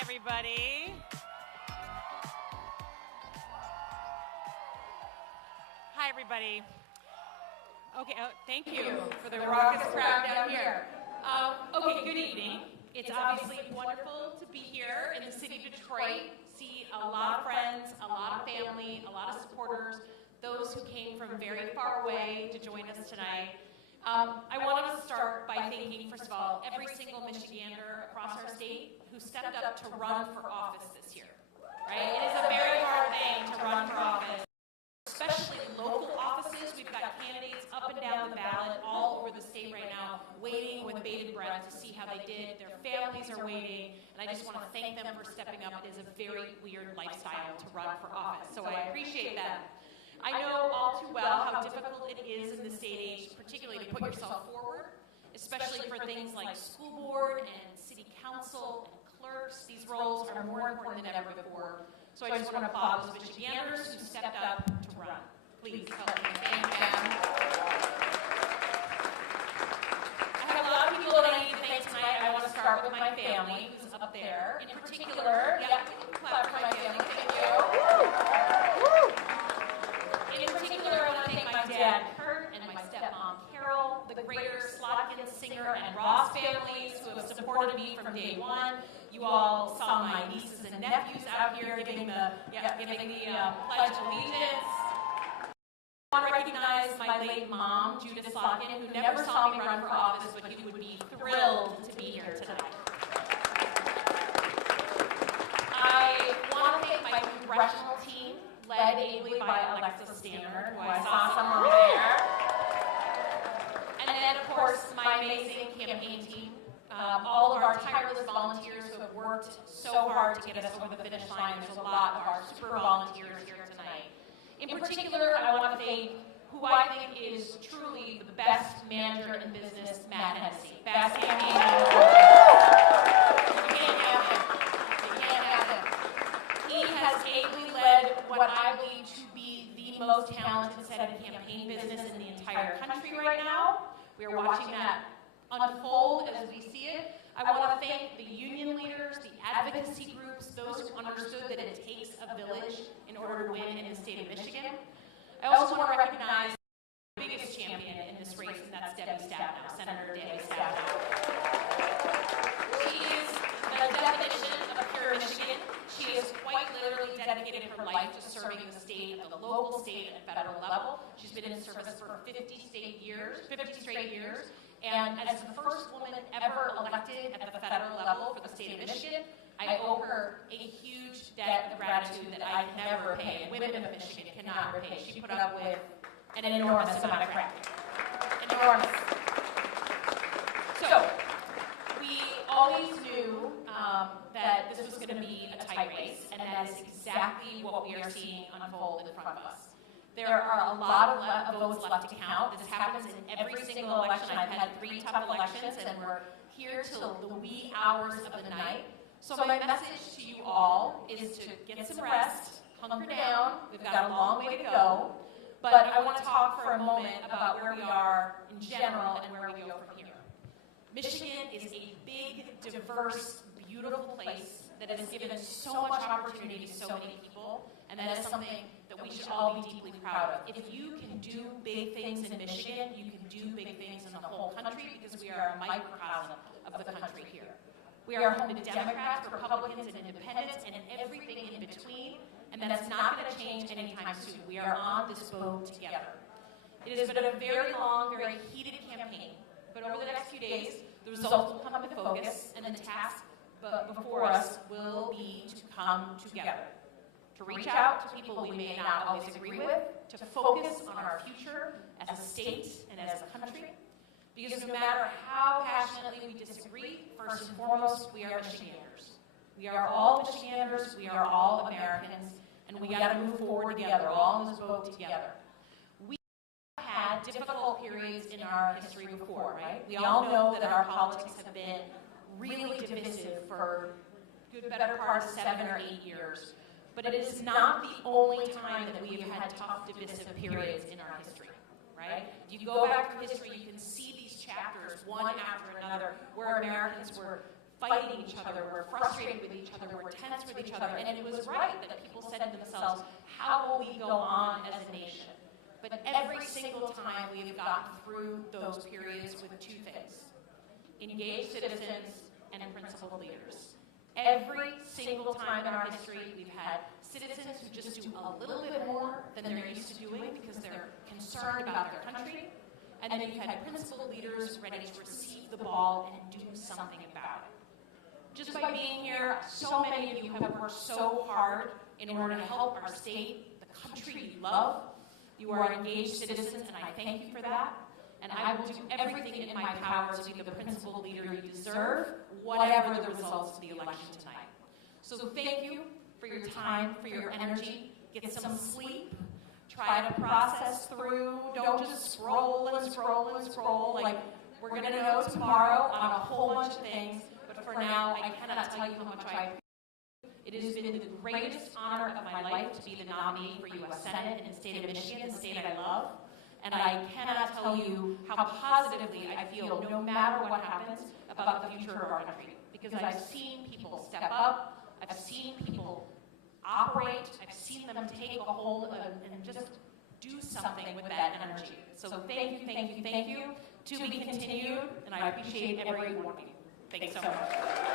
everybody. Hi, everybody. Okay, thank you for the raucous crowd down here. Okay, good evening. It's obviously wonderful to be here in the city of Detroit, see a lot of friends, a lot of family, a lot of supporters, those who came from very far away to join us tonight. I wanted to start by thanking, first of all, every single Michigander across our state who stepped up to run for office this year. Right? It is a very hard thing to run for office, especially local offices. We've got candidates up and down the ballot all over the state right now, waiting with bated breath to see how they did. Their families are waiting, and I just want to thank them for stepping up. It is a very weird lifestyle to run for office, so I appreciate that. I know all too well how difficult it is in this day and age, particularly to put yourself forward, especially for things like school board and city council and clerks. These roles are more important than ever before. So I just want to applaud those Michiganders who stepped up to run. Please help me thank them. I have a lot of people that I need to thank tonight. I want to start with my family, who's up there. In particular, clap for my family. Thank you. In particular, I want to thank my dad, Kurt, and my stepmom, Carol, the greater Slotkin, Singer, and Ross families who have supported me from day one. You all saw my nieces and nephews out here giving the Pledge of Allegiance. I want to recognize my late mom, Judith Slotkin, who never saw me run for office, but who would be thrilled to be here tonight. I want to thank my congressional team, led ably by Elissa Slotkin, who I saw some over there. And then, of course, my amazing campaign team, all of our tireless volunteers who have worked so hard to get us over the finish line. There's a lot of our super volunteers here tonight. In particular, I want to thank who I think is truly the best manager in business, Matt Hennessy. Best campaign manager. You can't have him. You can't have him. He has ably led what I believe to be the most talented set of campaign business in the entire country right now. We are watching that unfold as we see it. I want to thank the union leaders, the advocacy groups, those who understood that it takes a village in order to win in the state of Michigan. I also want to recognize the biggest champion in this race, and that's Debbie Stabenow, Senator Debbie Stabenow. She is the definition of pure Michigan. She has quite literally dedicated her life to serving the state at the local, state, and federal level. She's been in service for 50 straight years. And as the first woman ever elected at the federal level for the state of Michigan, I owe her a huge debt of gratitude that I can never repay, and women of Michigan cannot repay. She put up with an enormous amount of crap. Enormous. So, we always knew that this was going to be a tight race, and that is exactly what we are seeing unfold in front of us. There are a lot of votes left to count. This happens in every single election. I've had 3 tough elections, and we're here till the wee hours of the night. So my message to you all is to get some rest, hunker down. We've got a long way to go. But I want to talk for a moment about where we are in general and where we go from here. Michigan is a big, diverse, beautiful place that has given so much opportunity to so many people, and that is something that we should all be deeply proud of. If you can do big things in Michigan, you can do big things in the whole country, because we are a microcosm of the country here. We are home to Democrats, Republicans, and independents, and everything in between, and that's not going to change anytime soon. We are on this boat together. It has been a very long, very heated campaign, but over the next few days, the results will come into focus, and the task before us will be to come together, to reach out to people we may not always agree with, to focus on our future as a state and as a country, because no matter how passionately we disagree, first and foremost, we are Michiganders. We are all Michiganders, we are all Americans, and we got to move forward together, all in this boat together. We had difficult periods in our history before, right? We all know that our politics have been really divisive for a better part of 7 or 8 years. But it is not the only time that we have had tough, divisive periods in our history, right? If you go back through history, you can see these chapters, one after another, where Americans were fighting each other, we're frustrated with each other, we're tense with each other, and it was right that people said to themselves, how will we go on as a nation? But every single time we have gotten through those periods with two things: engaged citizens and principled leaders. Every single time in our history, we've had citizens who just do a little bit more than they're used to doing because they're concerned about their country, and then you've had principled leaders ready to receive the ball and do something about it. Just by being here, so many of you have worked so hard in order to help our state, the country you love. You are engaged citizens, and I thank you for that. And I will do everything in my power to be the principled leader you deserve, whatever the results of the election tonight. So thank you for your time, for your energy. Get some sleep. Try to process through. Don't just scroll and scroll and scroll. Like, we're going to know tomorrow on a whole bunch of things. But for now, I cannot tell you how much I appreciate it. It has been the greatest honor of my life to be the nominee for U.S. Senate in the state of Michigan, the state I love. And I cannot tell you how positively I feel, no matter what happens, about the future of our country. Because I've seen people step up, I've seen people operate, I've seen them take a hold of and just do something with that energy. So thank you, thank you, thank you. To be continued, and I appreciate every one of you. Thanks so much.